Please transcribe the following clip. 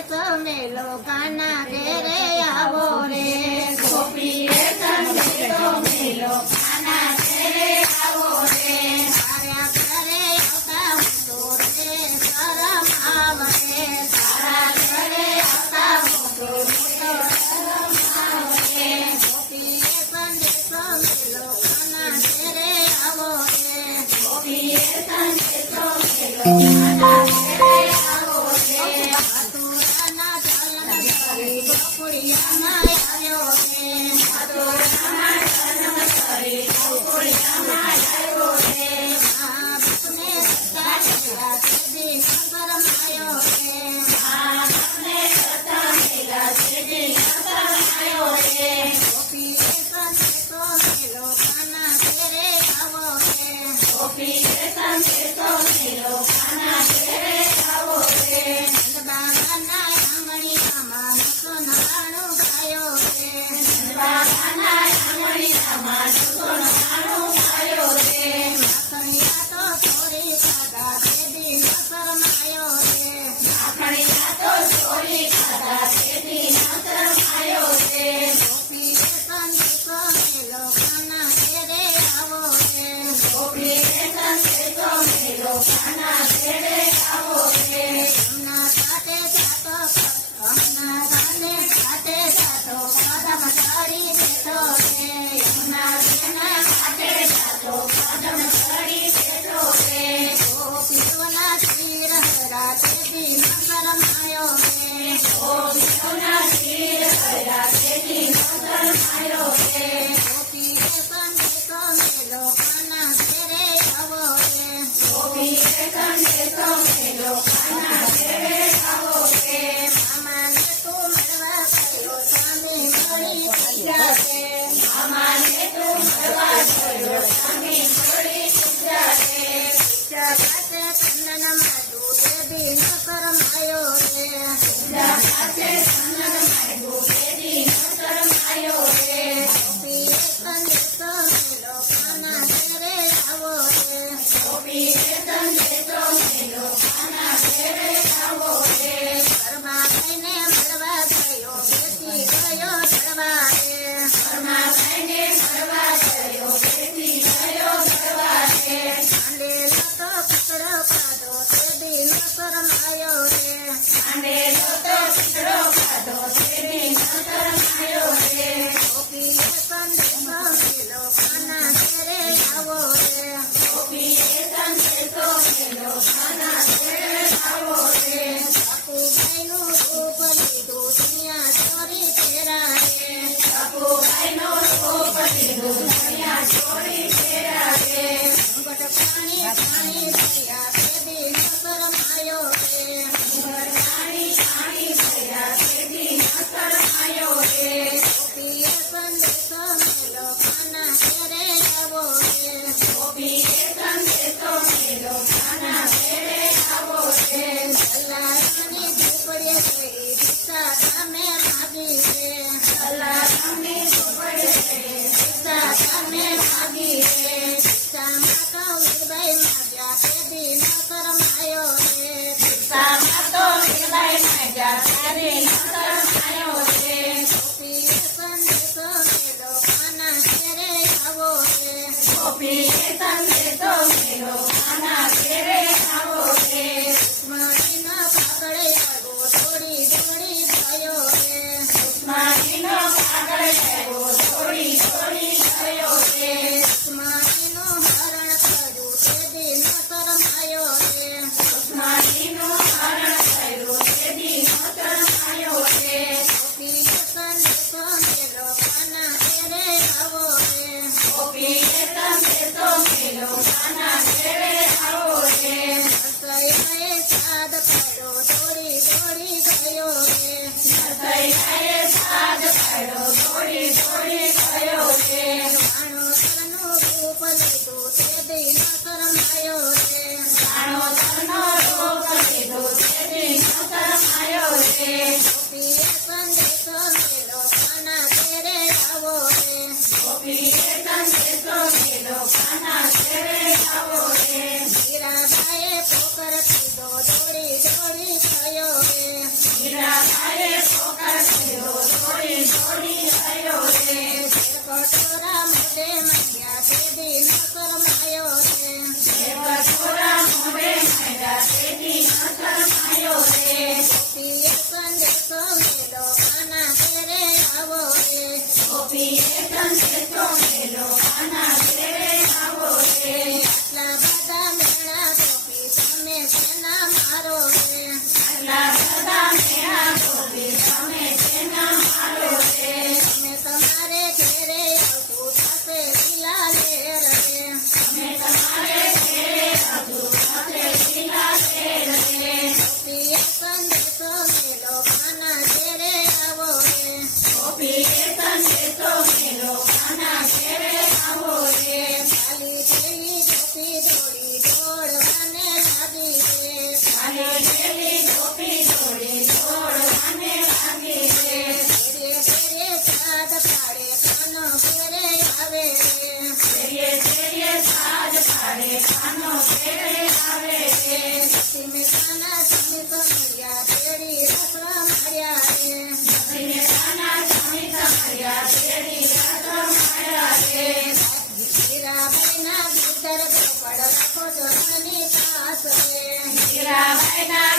સંદેશો મેલો કાના ઘેરે આવો રે ગોપીએ સંદેશો મેલો કાના ઘેરે આવો રે તારા ઘરે આવતા તો રે શરમ આવે તારા ઘરે આવતા મોટો શરમ આવે ગોપીએ સંદેશો મેલો કાના ઘેરે આવો રે ગોપીએ સંદેશો મેલો કાના ઘેરે આવો રે મથુરાના જન્મ કરી ગોકુળિયામાં આવ્યો રે મથુરામાં જન્મ કરી ગોકુળિયામાં આવ્યો રે બાપને સત્તા મેળા તેદી શરમાયો રે આપને સતા મેલા તેદી શરમાયો રે ગોપીએ સંદેશો મેલો કાના ઘેરે આવો રે ગોપીએ સંદેશો મેલો કાના ઘેરે આવો રે બાબાના આંગણીયામાં નસો નવાણું ગાયો રે બાબાના આંગણીયામાં સોનાનું ગાયો રે માખણિયા તો ચોરી ખાધા તેદી ન શરમાયો રે માખણિયા તો ચોરી ખાધા તેદી ન શરમાયો રે ગોપીએ સંદેશો મેલો કાના ઘેરે આવો રે ગોપીએ સંદેશો મેલો કાના ઘેરે આવો રે હમણાં ઘાટે જાતો હમણાં ઘાટે જાતો કદમ ચડી બેઠો રે યમુના બેના ઘાટે જાતો કદમ ચડી બેઠો રે ગોપીઓના શિર હરા તેદી ન શરમાયો રે ગોપીઓના શિર હર્યા તેદી ન શરમાયો રે ગોપીએ સંદેશો મેલો કાના ઘેરે આવો રે ગોપીએ સંદેશો મેલો કાના ઘેરે આવો રે મામાને તું મળવા ગયો સ્વામી મળી ગયા રે મામાને તું મળવા ગયો સ્વામી મળી ગયા રે પિતા પાસે ચંદનમાં દૂધ તેદી ન શરમાયો રે પિતા પાસે ચંદન માંગ્યું તેદી ન શરમાયો રે ગોપીએ સંદેશો મેલો કાના ઘેરે આવો રે ગોપીએ સંદેશો મેલો કાના ઘેરે આવો રે ઘરમાં થઈને મળવા ગયો બેસી ગયો ચડવા રે ઘરમાં થઈને મળવા ગયો બેસી ગયો કરવા રે ચાંદેલો તો કચરો ખાધો તેદી ન શરમાયો રે ચાંદેલો તો કચરો ખાધો તેદી ન શરમાયો રે ગોપીએ સંદેશો મેલો કાના ઘેરે આવો રે ગોપીએ સંદેશો મેલો કાના ઘેરે આવો રે બાપુભાઈનું રૂપ લીધું દુનિયા ચોરી ફેરા રે બાપુભાઈનો રૂપ લીધું દુનિયા છોડી ફેરા રે ઘૂંઘટ પાણી પાણી થયા તેદી ન શરમાયો રે પાણી પાણી થયા તેદી ન શરમાયો રે ગોપીએ સંદેશો મેલો કાના ઘેરે આવો રે ગોપીએ સંદેશો મેલો કાના ઘેરે આવો રે સલ્લારાની ઝૂંપડીએ ગઈ ભિક્ષા સામે માગી રે સલારામની ઝૂંપડે ભિક્ષા સામે માગી રે ભિક્ષામાં તો વીરબાઈ માગ્યા તેદી ન શરમાયો રે ભિક્ષામાં તો વીરબાઈ માંગ્યા તેદી ન શરમાયો રે ગોપીએ સંદેશો મેલો કાના ઘેરે આવો રે ગોપીએ સંદેશો મેલો કાના ઘેરે આવો રે રૂકમણીનો પાગળ આવ્યો દોડી દોડી ગયો રે રૂકમણીનો પાગળ થયો દોડી દોડી ગયો રે રૂકમણીનું હરણ કર્યું તેદી ન શરમાયો રે રૂકમણીનું હરણ થયું તેદી ન શરમાયો રે ગોપીએ સંદેશો મેલો કાના ઘેરે આવો રે ગોપીએ સંદેશો મેલો કાના ઘેરે આવો રે રસોઈયાએ સાદ પાડ્યો દોડી દોડી ગયો રે નરસૈયાએ સાદ પાડ્યો દોડી દોડી ગયો રે વાણોતરનું રૂપ લીધું તેદી ન શરમાયો રે રાણોતરનો રૂપ લીધું તેદી ન શરમાયો રે ગોપીએ સંદેશો મેલો કાના ઘેરે આવો રે ગોપીએ સંદેશો મેલો કાના ઘેરે આવો રે મીરાબાઈએ પોકર પીધો દોડી દોડી ગયો રે મીરા સંદેશો મેલો કાના ઘેરે આવો રે આટલા બધા મેણા ગોપી તમે તેના મારો રે આટલા બધા મેળા ગોપી તમે તેના મારો રે તમે તમારે ઘેરે આવતું થશે લીલા લેર રે અમે તમારે ઘેરે આવતું થશે લીલા લેર રે ગોપીએ સંદેશો મેલો કાના ઘેરે આવો રે ગોપીએ સંદેશો મેલો કાના ઘેરે આવો રે ચાલી ગયેલી ગોપી દોડી દોડવાને લાગી રે ચાલી ગયેલી ગોપી દોડી દોડવાને લાગી રે ઘેરે ઘેરે સાદ પાડે કાનો ઘેરે આવે રે ફેરીએ ફેરીએ સાજ પાડે કાનો ઘેરે આવે રે તમે કાના તમે કમળિયા તેડી રસવા માર્યા રે ધીરે કાના સ્વામી તમાર્યા તેડી રાત માર્યા રે હીરાબાઈના ભીતર ગોપડ રાખો ચરણની પાસ રે હીરાબાઈના